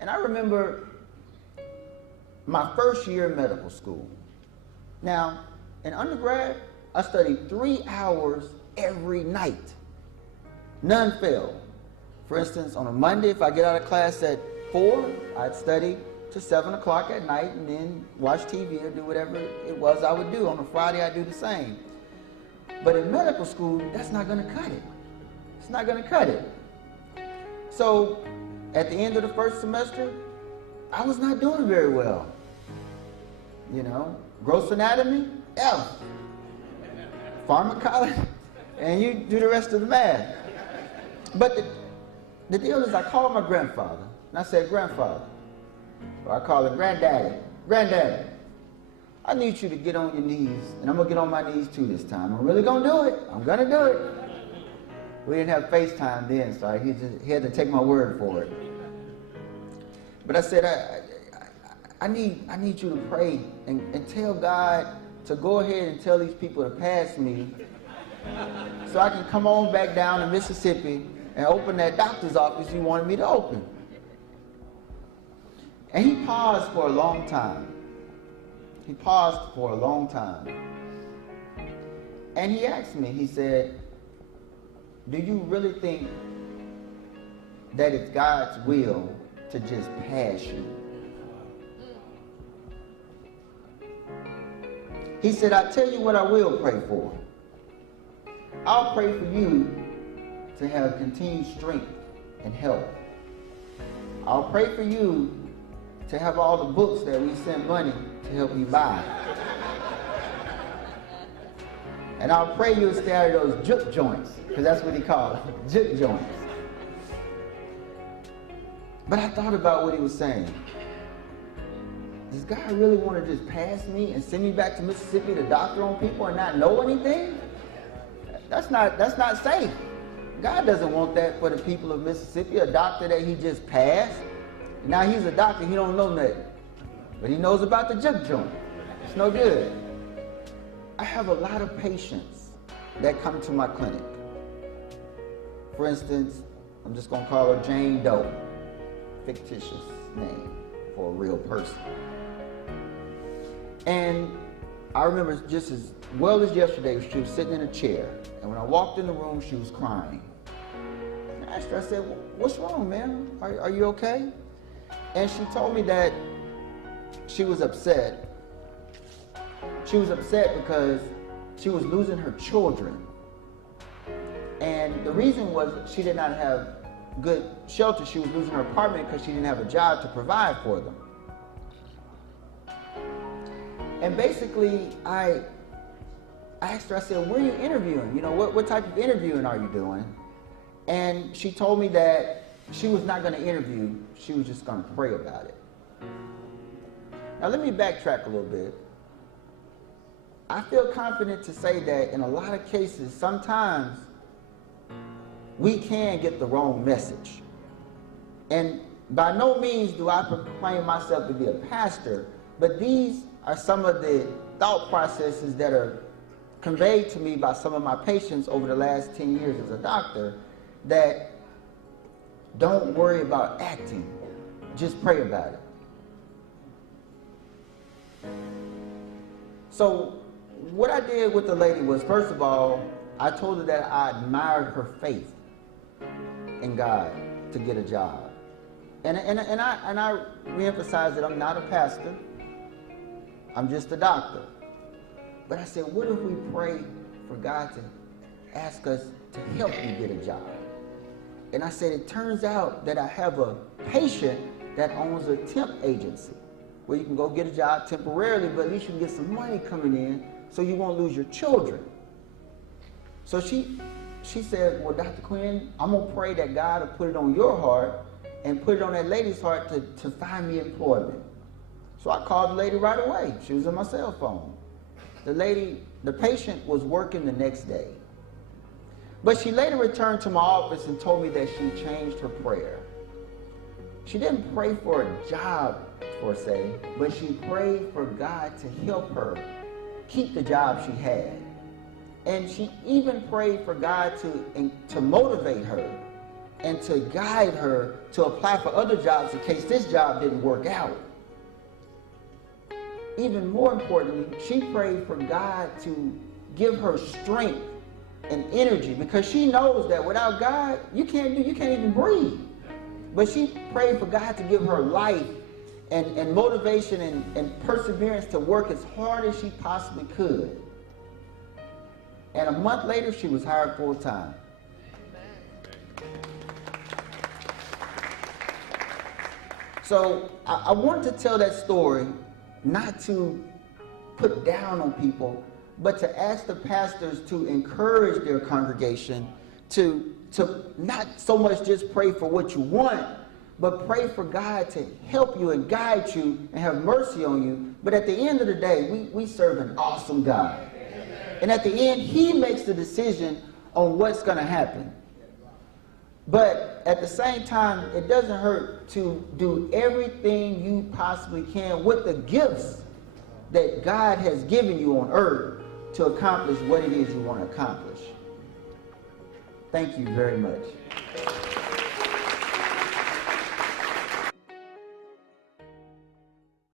And I remember my first year in medical school. Now, in undergrad, I studied 3 hours every night. None failed. For instance, on a Monday, if I get out of class at 4, I'd study to 7 o'clock at night and then watch TV or do whatever it was I would do. On a Friday, I'd do the same. But in medical school, that's not going to cut it. It's not going to cut it. So, at the end of the first semester, I was not doing very well. You know, gross anatomy, F. Pharmacology, and you do the rest of the math. But the deal is, I called my grandfather, and I said, Grandfather, or I call him Granddaddy, Granddaddy, I need you to get on your knees, and I'm going to get on my knees too this time. I'm really going to do it. I'm going to do it. We didn't have FaceTime then, so he had to take my word for it. But I said, I need you to pray and tell God to go ahead and tell these people to pass me so I can come on back down to Mississippi and open that doctor's office you wanted me to open. And he paused for a long time. He paused for a long time. And he asked me, he said, do you really think that it's God's will to just pass you? He said, I'll tell you what I will pray for. I'll pray for you to have continued strength and health. I'll pray for you to have all the books that we send money to help you buy. And I'll pray you'll stay out of those juke joints, because that's what he called them, juke joints. But I thought about what he was saying. Does God really want to just pass me and send me back to Mississippi to doctor on people and not know anything? That's not safe. God doesn't want that for the people of Mississippi, a doctor that he just passed. Now he's a doctor, he don't know nothing. But he knows about the juke joint. It's no good. I have a lot of patients that come to my clinic. For instance, I'm just going to call her Jane Doe. Fictitious name for a real person. And I remember just as well as yesterday, she was sitting in a chair. And when I walked in the room, she was crying. And I asked her, I said, what's wrong, ma'am? Are you okay? And she told me that she was upset. She was upset because she was losing her children. And the reason was she did not have good shelter. She was losing her apartment because she didn't have a job to provide for them. And basically, I asked her, I said, where are you interviewing? You know, what type of interviewing are you doing? And she told me that she was not going to interview, she was just going to pray about it. Now let me backtrack a little bit. I feel confident to say that in a lot of cases, sometimes we can get the wrong message. And by no means do I proclaim myself to be a pastor, but these are some of the thought processes that are conveyed to me by some of my patients over the last 10 years as a doctor, that don't worry about acting, just pray about it. So what I did with the lady was, first of all, I told her that I admired her faith in God to get a job. And I reemphasized that I'm not a pastor, I'm just a doctor. But I said, what if we pray for God to ask us to help you get a job? And I said, it turns out that I have a patient that owns a temp agency where you can go get a job temporarily, but at least you can get some money coming in so you won't lose your children. So she said, well, Dr. Quinn, I'm going to pray that God will put it on your heart and put it on that lady's heart to find me employment. So I called the lady right away. She was on my cell phone. The patient was working the next day. But she later returned to my office and told me that she changed her prayer. She didn't pray for a job, per se, but she prayed for God to help her keep the job she had. And she even prayed for God to motivate her and to guide her to apply for other jobs in case this job didn't work out. Even more importantly, she prayed for God to give her strength and energy, because she knows that without God, you can't even breathe. But she prayed for God to give her life and motivation and perseverance to work as hard as she possibly could. And a month later, she was hired full time. So I want to tell that story not to put down on people, but to ask the pastors to encourage their congregation to not so much just pray for what you want, but pray for God to help you and guide you and have mercy on you. But at the end of the day, we serve an awesome God. And at the end, He makes the decision on what's going to happen. But at the same time, it doesn't hurt to do everything you possibly can with the gifts that God has given you on earth to accomplish what it is you want to accomplish. Thank you very much.